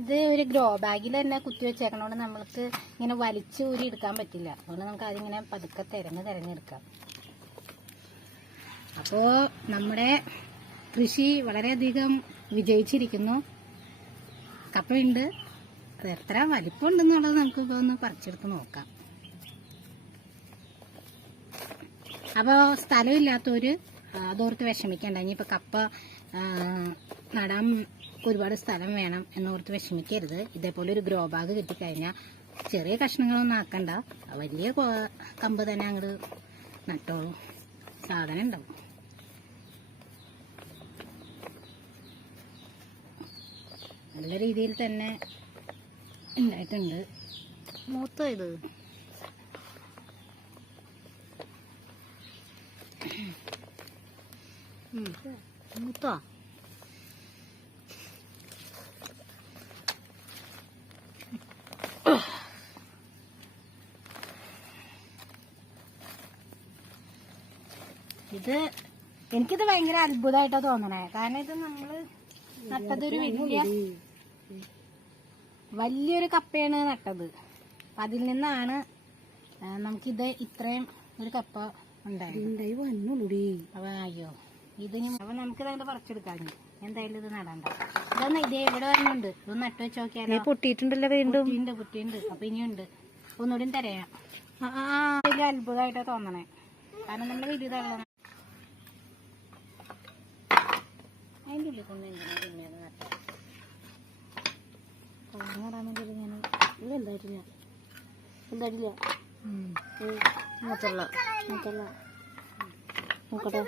ഇത് ഒരു ഗ്രോ ബാഗിൽ തന്നെ കുത്തി വെച്ചേക്കണോണ്ട് നമ്മൾക്ക് ഇങ്ങനെ വലിച്ചു ഊരി എടുക്കാൻ പറ്റില്ല. അതുകൊണ്ട് നമുക്ക് അതിങ്ങനെ പതുക്കെ തിരഞ്ഞെടുക്കാം. അപ്പോൾ നമ്മുടെ കൃഷി വളരെയധികം വിജയിച്ചിരിക്കുന്നു. കപ്പയുണ്ട്. അത് എത്ര വലിപ്പമുണ്ടെന്നുള്ളത് നമുക്കിപ്പോൾ ഒന്ന് പറിച്ചെടുത്ത് നോക്കാം. അപ്പോൾ സ്ഥലമില്ലാത്തവർ അതോർത്ത് വിഷമിക്കണ്ട. ഇനിയിപ്പോൾ കപ്പ നടാൻ ഒരുപാട് സ്ഥലം വേണം എന്നോർത്ത് വിഷമിക്കരുത്. ഇതേപോലെ ഒരു ഗ്രോ ബാഗ് കിട്ടിക്കഴിഞ്ഞാൽ ചെറിയ കഷ്ണങ്ങളൊന്നും ആക്കണ്ട, വലിയ കമ്പ് തന്നെ അങ്ങോട്ട് നട്ടോളൂ, സാധനം ഉണ്ടാവും. നല്ല രീതിയിൽ തന്നെ ഉണ്ടായിട്ടുണ്ട്. മൂത്തോ ഇത്? മൂത്തോ? എനിക്കിത് ഭയങ്കര അത്ഭുതമായിട്ടാ തോന്നണേ. കാരണം ഇത് നമ്മള് നട്ടതൊരു വലിയൊരു കപ്പയാണ് നട്ടത്. അതിൽ നിന്നാണ് നമുക്കിത് ഇത്രയും ഒരു കപ്പ ഉണ്ടായി വന്നുള്ളൂടി. അപ്പൊ അയ്യോ ഇതിന് അപ്പൊ നമുക്കിത് അങ്ങോട്ട് പറിച്ചെടുക്കാം. എന്തായാലും ഇത് നടണ്ട. ഇതൊന്നും ഇതേ ഇവിടെ വരുന്നുണ്ട്. ഇത് നട്ടു വെച്ച് നോക്കിയാലോ. പൊട്ടിയിട്ടുണ്ടല്ലോ. വീണ്ടും പൊട്ടിയിട്ടുണ്ട്. അപ്പൊ ഇനിയുണ്ട്. ഒന്നുകൂടി തരയാം. വലിയ അത്ഭുതമായിട്ടാ തോന്നണേ. കാരണം നമ്മള് വലുതാണ് അതിൻ്റെ ഉള്ളിൽ കൊണ്ട് പിന്നെ നട്ട നടാൻ വേണ്ടി ഞാൻ എന്തായിട്ടില്ല. മൂത്തല്ല നോക്കട്ടെ.